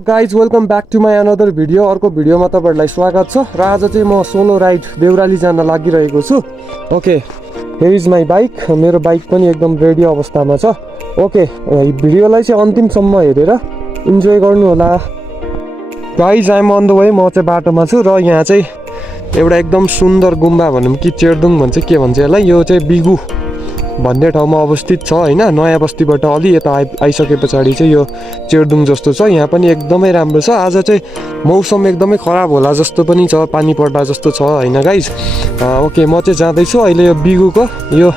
Guys welcome back to my another video. अर्को भिडियोमा तपाईँहरूलाई स्वागत छ र आज चाहिँ म सोलो राइड देउराली जान लागिरहेको छु। Okay, here is my bike. मेरो बाइक पनि एकदम रेडी अवस्थामा छ। ओके, भिडियोलाई चाहिँ अन्तिमसम्म हेरेर इन्जोय गर्नु होला। Guys I'm on the way. म चाहिँ बाटोमा छु र यहाँ चाहिँ एउटा एकदम सुन्दर गुम्बा भनौँ कि चेर्दुङ भन्छ के भन्छ यसलाई, यो चाहिँ बिगु भन्ने ठाउँमा अवस्थित छ होइन। नयाँ बस्तीबाट अलि यता आइसके पछाडि चाहिँ यो चेर्दुङ जस्तो छ। यहाँ पनि एकदमै राम्रो छ। आज चाहिँ मौसम एकदमै खराब होला जस्तो पनि छ, पानी पर्दा जस्तो छ होइन गाइज। ओके, म चाहिँ जाँदैछु अहिले यो बिगुको यो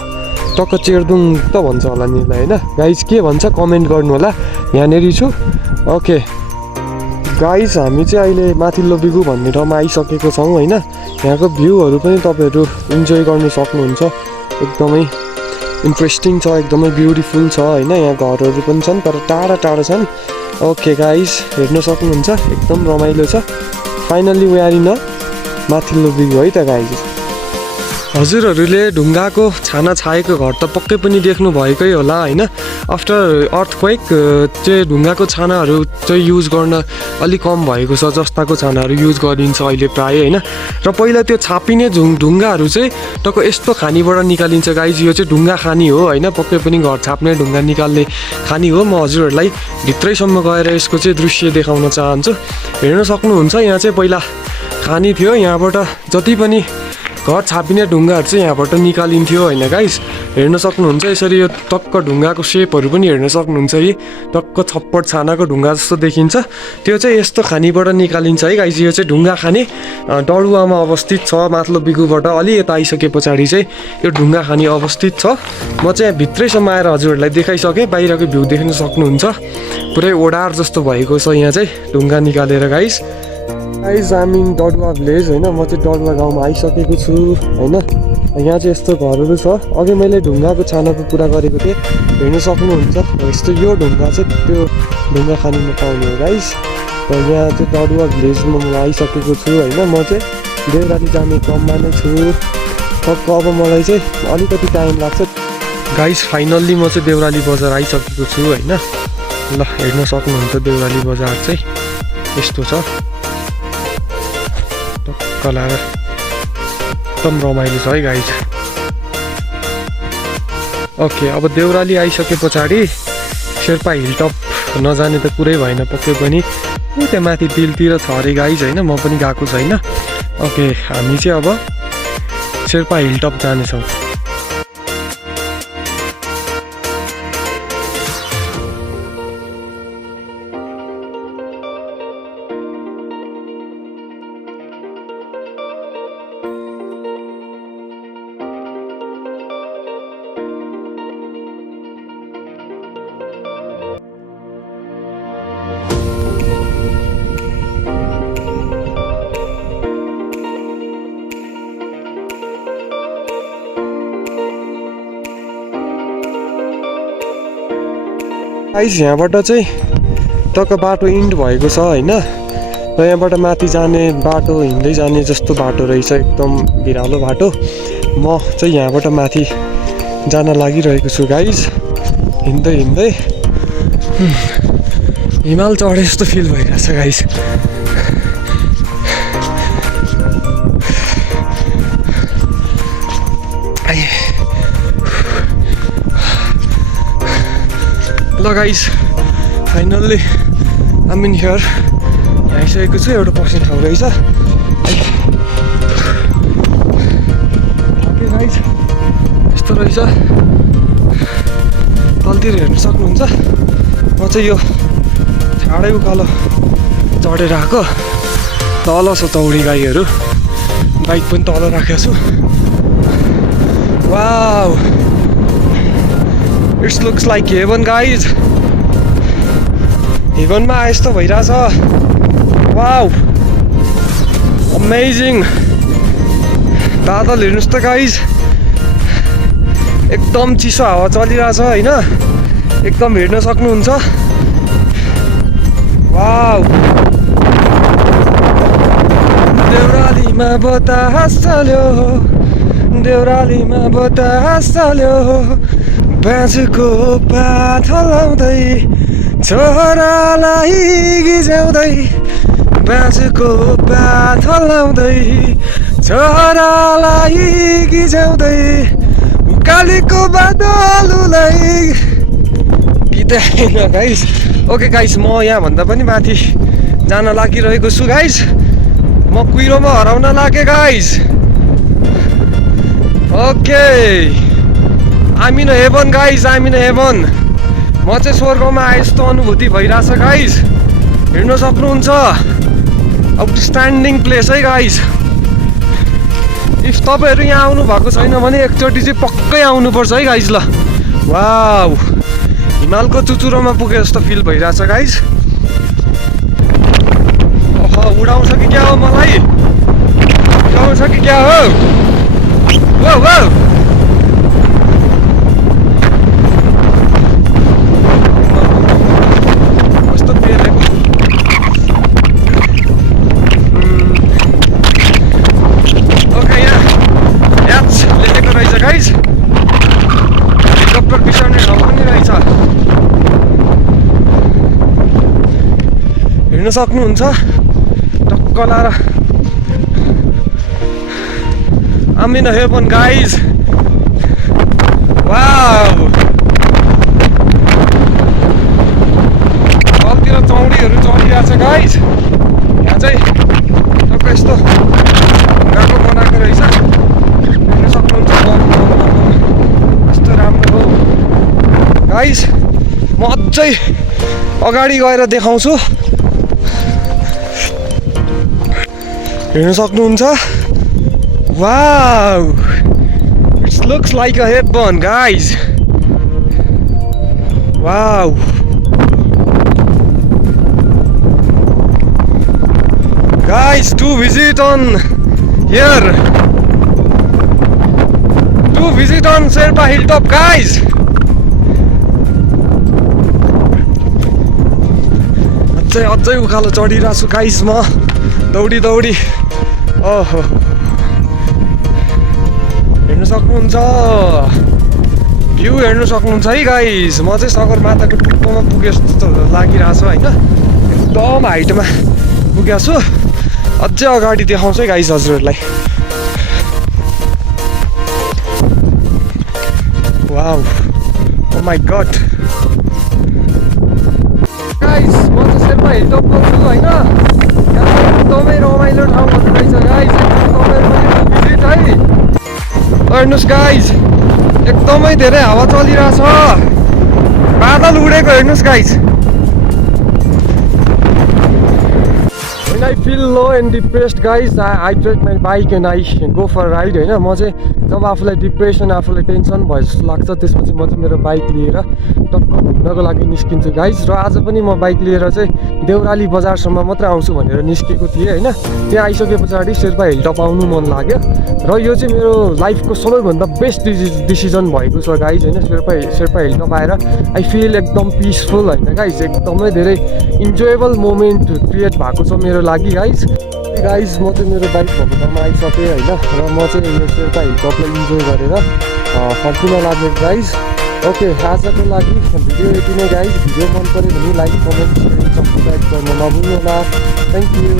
टक्क चेर्दुङ त भन्छ होला नि होइन गाइज, के भन्छ कमेन्ट गर्नु होला। यहाँनिर छु। ओके गाइज, हामी चाहिँ अहिले माथिल्लो बिगु भन्ने ठाउँमा आइसकेको छौँ होइन। यहाँको भ्यूहरू पनि तपाईँहरू इन्जोय गर्नु सक्नुहुन्छ। एकदमै इन्ट्रेस्टिङ छ, एकदमै ब्युटिफुल छ होइन। यहाँ घरहरू पनि छन् तर टाढा टाढा छन्। ओके गाइज, हेर्न सक्नुहुन्छ एकदम रमाइलो छ। फाइनल्ली वी आर इन माथिल्लो बिगु है त गाइज। हजुरहरूले ढुङ्गाको छाना छाएको घर त पक्कै पनि देख्नु भएकै होला होइन। आफ्टर अर्थक्वेक चाहिँ ढुङ्गाको छानाहरू चाहिँ युज गर्न अलिक कम भएको छ। जस्ताको छानाहरू युज गरिन्छ अहिले प्राय होइन। र पहिला त्यो छापिने ढुङ्गाहरू चाहिँ टक्क यस्तो खानीबाट निकालिन्छ गाइज। यो चाहिँ ढुङ्गा खानी हो होइन, पक्कै पनि घर छाप्ने ढुङ्गा निकाल्ने खानी हो। म हजुरहरूलाई भित्रैसम्म गएर यसको चाहिँ दृश्य देखाउन चाहन्छु। हेर्न सक्नुहुन्छ यहाँ चाहिँ पहिला खानी थियो। यहाँबाट जति पनि घर छापिने ढुङ्गाहरू चाहिँ यहाँबाट निकालिन्थ्यो होइन गाइस। हेर्न सक्नुहुन्छ यसरी यो टक्क ढुङ्गाको सेपहरू पनि हेर्न सक्नुहुन्छ। यी टक्क छप्पड छानाको ढुङ्गा जस्तो देखिन्छ। त्यो चाहिँ यस्तो खानीबाट निकालिन्छ है गाइस। यो चाहिँ ढुङ्गा खानी डडुवामा अवस्थित छ। माथिल्लो बिगुबाट अलि यता आइसके पछाडि चाहिँ यो ढुङ्गा खानी अवस्थित छ। म चाहिँ यहाँ भित्रैसम्म आएर हजुरहरूलाई देखाइसकेँ। बाहिरको भ्यू देख्न सक्नुहुन्छ। पुरै ओडार जस्तो भएको छ यहाँ चाहिँ ढुङ्गा निकालेर guys. Guys I'm in Daduwa village होइन। म चाहिँ डडुवा गाउँमा आइसकेको छु होइन। यहाँ चाहिँ यस्तो घरहरू छ। अघि मैले ढुङ्गाको छानाको कुरा गरेको थिएँ, हेर्न सक्नुहुन्छ। यस्तो यो ढुङ्गा चाहिँ त्यो ढुङ्गा खानीमा पाउने हो गाइज। र यहाँ चाहिँ डडुवा भिलेजमा म आइसकेको छु होइन। म चाहिँ देउराली जाने क्रममा नै छु। टक्क अब मलाई चाहिँ अलिकति टाइम लाग्छ गाइज। फाइनल्ली म चाहिँ देउराली बजार आइसकेको छु होइन। ल हेर्न सक्नुहुन्छ देउराली बजार चाहिँ यस्तो छ। कलाएर एकदम रमाइलो छ है गाइज। ओके, अब देउराली आइसके पछाडि शेर्पा हिलटप नजाने त कुरै भएन पक्कै पनि। त्यहाँ माथि बिलतिर छ अरे गाइज होइन। म पनि गएको छैन। ओके, हामी चाहिँ अब शेर्पा हिलटप जानेछौँ। गाइज यहाँबाट चाहिँ टक्क बाटो इन्ड भएको छ होइन। र यहाँबाट माथि जाने बाटो हिँड्दै जाने जस्तो बाटो रहेछ, एकदम भिरालो बाटो। म चाहिँ यहाँबाट माथि जान लागिरहेको छु गाइज। हिँड्दै हिँड्दै हिमाल चढे जस्तो फिल भइरहेछ गाइज। ल guys, finally I'm in here. यहाँ आइसकेको छु। एउटा बस्ने ठाउँ रहेछ। ओके गाइज, यस्तो रहेछ। तलतिर हेर्न सक्नुहुन्छ। म चाहिँ यो छाडै उकालो चढेर आएको। तल छ चौडी गाईहरू। बाइक पनि तल राखेको छु। Wow, it's looks like heaven guys. हेभनमा यस्तो भइरहेछ। Wow, amazing. बादल हेर्नुहोस् त गाइज, एकदम चिसो हावा चलिरहेछ होइन। एकदम हेर्न सक्नुहुन्छ। वाउ, देउरालीमा बतास चल्यो, देउरालीमा बतास चल्यो। बाँझको पात हल्लाउँदै छोरालाई गिज्याउँदै बाँझको पात हल्लाउँदै छोरालाई गिज्याउँदै उकालीको बादलुलाई गीत होइन गाइस। ओके गाइस, म यहाँभन्दा पनि माथि जान लागिरहेको छु गाइस। म कुहिरोमा हराउन लागेँ guys. Okay, I in heaven guys, I in heaven. म चाहिँ स्वर्गमा आए जस्तो अनुभूति भइरहेछ गाइस। हेर्न सक्नुहुन्छ, आउटस्ट्यान्डिङ प्लेस है गाइस। इफ तपाईँहरू यहाँ आउनु भएको छैन भने एकचोटि चाहिँ पक्कै आउनुपर्छ है गाइस। ल वाउ, हिमालको चुचुरोमा पुगे जस्तो फिल भइरहेछ गाइस। उडाउँछ कि क्या हो मलाई? उडाउँछ कि क्या हो? वाउ वाउ, कस्तो पेलेको। ओके, यहाँ याच लेखेको रहेछ गाइस। हेलिकप्टर बिसाउने ठाउँ पनि रहेछ, हेर्न सक्नुहुन्छ। टक्क लाएर I'm in heaven guys. Wow, तलतिर चौडीहरू चलिरहेछ गाइज। यहाँ चाहिँ टक्क यस्तो ढुङ्गाको बनाएको रहेछ, हेर्न सक्नुहुन्छ। यस्तो राम्रो हो गाइज। म अझै अगाडि गएर देखाउँछु, हेर्न सक्नुहुन्छ। Wow, it looks like a heaven guys. Wow, guys, to visit on here, to visit on Sherpa Hilltop guys. अझै उकालो चढिरहेको छु गाइस म दौडी दौडी। ओहो, हेर्न सक्नुहुन्छ, भ्यू हेर्न सक्नुहुन्छ है गाइस। म चाहिँ सगरमाथाको टुप्पोमा पुगे जस्तो लागिरहेको छ होइन, एकदम हाइटमा पुगेको छु। अझै अगाडि देखाउँछु है गाइस हजुरहरूलाई। Wow, oh my god guys, म चाहिँ शेर्पा हिलटपमा छु होइन। यहाँ एकदमै रमाइलो ठाउँहरू रहेछ गाइस, तपाईँहरू पनि भिजिट है। हेर्नुहोस् गाइज, एकदमै धेरै हावा चलिरहेछ, बादल उडेको हेर्नुहोस् guys. When I feel low and depressed guys, I take my bike and I go for a ride होइन। म चाहिँ जब आफूलाई डिप्रेसन, आफूलाई टेन्सन भयो जस्तो लाग्छ, त्यसपछि म चाहिँ मेरो बाइक लिएर टक्क घुम्नको लागि निस्किन्छु गाइज। र आज पनि म बाइक लिएर चाहिँ देउराली बजारसम्म मात्र आउँछु भनेर निस्केको थिएँ होइन। त्यहाँ आइसके पछाडि शेर्पा हिलटप आउनु मन लाग्यो र यो चाहिँ मेरो लाइफको सबैभन्दा बेस्ट डिसिजन भएको छ गाइज होइन। शेर्पा हिलटप आएर आई फिल एकदम पिसफुल होइन गाइज, एकदमै धेरै इन्जोएबल मोमेन्ट क्रिएट भएको छ मेरो लागि गाइज। म चाहिँ मेरो बाइक भएको ठाउँमा आइसकेँ होइन, र म चाहिँ यो शेर्पा हिलटपलाई इन्जोय गरेर फर्किन लाग्यो गाइज। ओके, आजको लागि भिडियो यति नै गाइज। भिडियो मन पऱ्यो भने लाइक, कमेन्ट, सेयर, सब्सक्राइब गर्न नभुल्नु होला। Thank you.